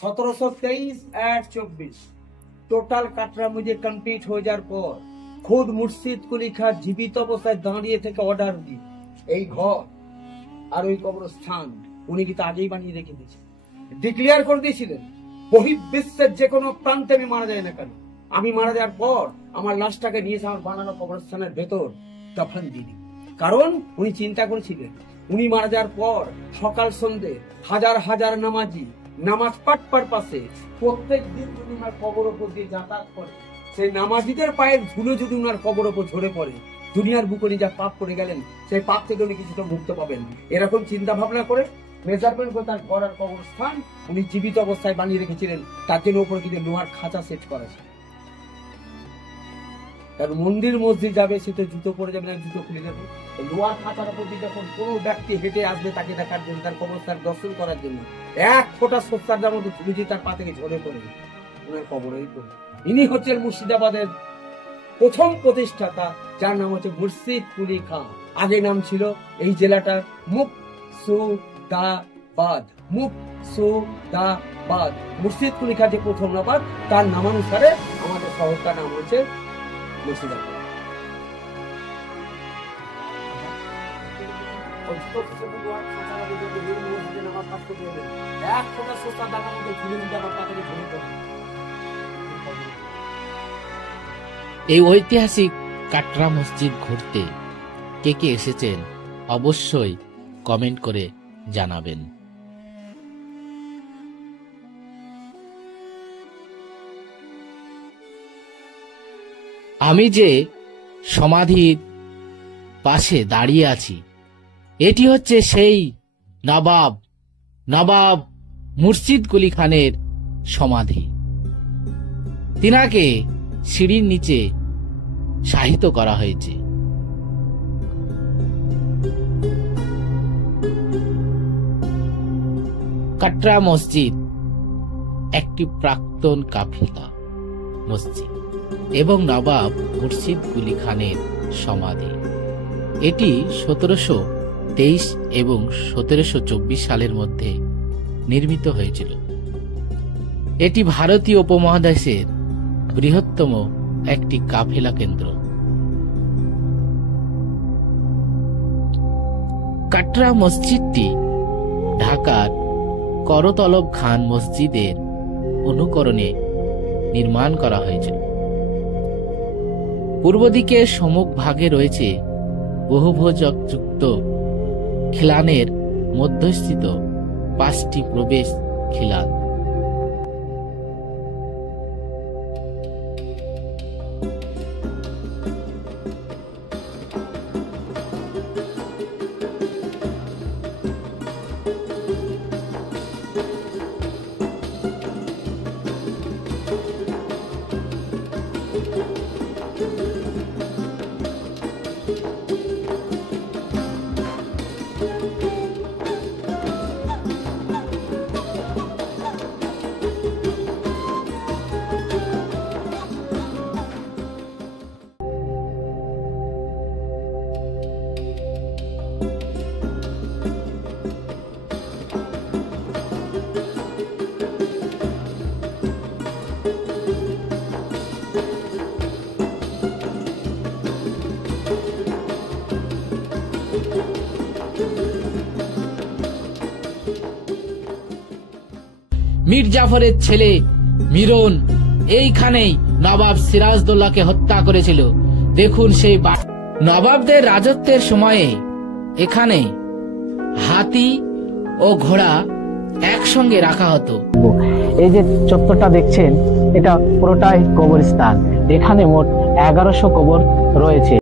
1723-8-24 total Katra মসজিদ complete হয়ে যাওয়ার পর খুদ মুর্শিদ কুলি খাঁ জীবিত অবস্থায় দাঁড়িয়ে থেকে অর্ডার দিয়ে এই ঘর আর ওই কবরস্থান উনি কিন্তু আগেই বানিয়ে রেখে দিয়েছেন, ডিক্লেয়ার করে দিয়েছিলেন বহির্বিশ্বের যে কোনো প্রান্তে আমি মারা যায় না কেন, আমি মারা যাওয়ার পর আমার লাশটাকে নিয়েছে আমার বানানো কবরস্থানের ভেতর দফন দিয়ে দিই। কারণ উনি চিন্তা করেছিলেন উনি মারা যাওয়ার পর সকাল সন্ধ্যে হাজার হাজার নামাজি নামাজ পাঠ পাশে প্রত্যেক দিন যদি উনার কবর ওপর দিয়ে যাতায়াত করে, সেই নামাজিদের পায়ের ধুলো যদি উনার কবর ওপর ঝরে পড়ে, দুনিয়ার বুকে যা পাপ করে গেলেন সেই পাপ থেকে উনি কিছুটা মুক্ত পাবেন। এরকম চিন্তা ভাবনা করে মেজারমেন্ট করে তার ঘর আর কবরস্থান উনি জীবিত অবস্থায় বানিয়ে রেখেছিলেন। তার জন্য উপরে কিন্তু লোহার খাঁচা সেট করা ছিল, কারণ মন্দির মসজিদ যাবে সে তো জুতো পরে যাবে না, জুতো খুলে যাবে। লোহার খাঁচার উপর দিয়ে যখন কোন ব্যক্তি হেঁটে আসবে তাকে দেখার জন্য, তার কবরস্থান দর্শন করার জন্য, এক ফোঁটা সস্তার মতো ধুলি তার পা থেকে ঝরে পড়ে ওনার কবরেই পড়ে। ইনি হচ্ছেন মুর্শিদাবাদের প্রথম প্রতিষ্ঠাতা, যার নাম হচ্ছে মুর্শিদ কুলি খাঁ। আগে নাম ছিল এই জেলাটার মুকসুদাবাদ। মুকসুদাবাদ মুর্শিদ কুলি খাঁ যে প্রথম নবাব, তার নামানুসারে আমাদের শহরটার নাম হচ্ছে মুর্শিদাবাদ। এই ঐতিহাসিক কাটরা মসজিদ ঘুরতে কে কে এসেছেন অবশ্যই কমেন্ট করে জানাবেন। আমি যে সমাধির পাশে দাঁড়িয়ে আছি, এটি হচ্ছে সেই নবাব মুর্শিদ কুলি খানের সমাধি। তিনাকে সিঁড়ির নিচে শায়িত করা হয়েছে। কাটরা মসজিদ একটি প্রাক্তন কাফিলা মসজিদ এবং নবাব মুর্শিদ কুলি খানের সমাধি। এটি 1723 এবং 1724 সালের মধ্যে নির্মিত হয়েছিল। এটি ভারতীয় উপমহাদেশের বৃহত্তম একটি কাফেলা কেন্দ্র। কাটরা মসজিদটি ঢাকার করতলব খান মসজিদের অনুকরণে নির্মাণ করা হয়েছিল। পূর্ব দিকে সম্মুখ ভাগে রয়েছে বহুভুজযুক্ত খিলানের মধ্যস্থিত 5টি প্রবেশ খিলান। মীর জাফরের ছেলে মিরন এইখানেই নবাব সিরাজদৌল্লাকে হত্যা করেছিল। দেখুন সেই নবাবদের রাজত্বের সময়ে এখানে হাতি ও ঘোড়া একসঙ্গে রাখা হতো। এই যে চত্বরটা দেখছেন, এটা পুরোটাই কবরস্থান। এখানে মোট 1100 কবর রয়েছে।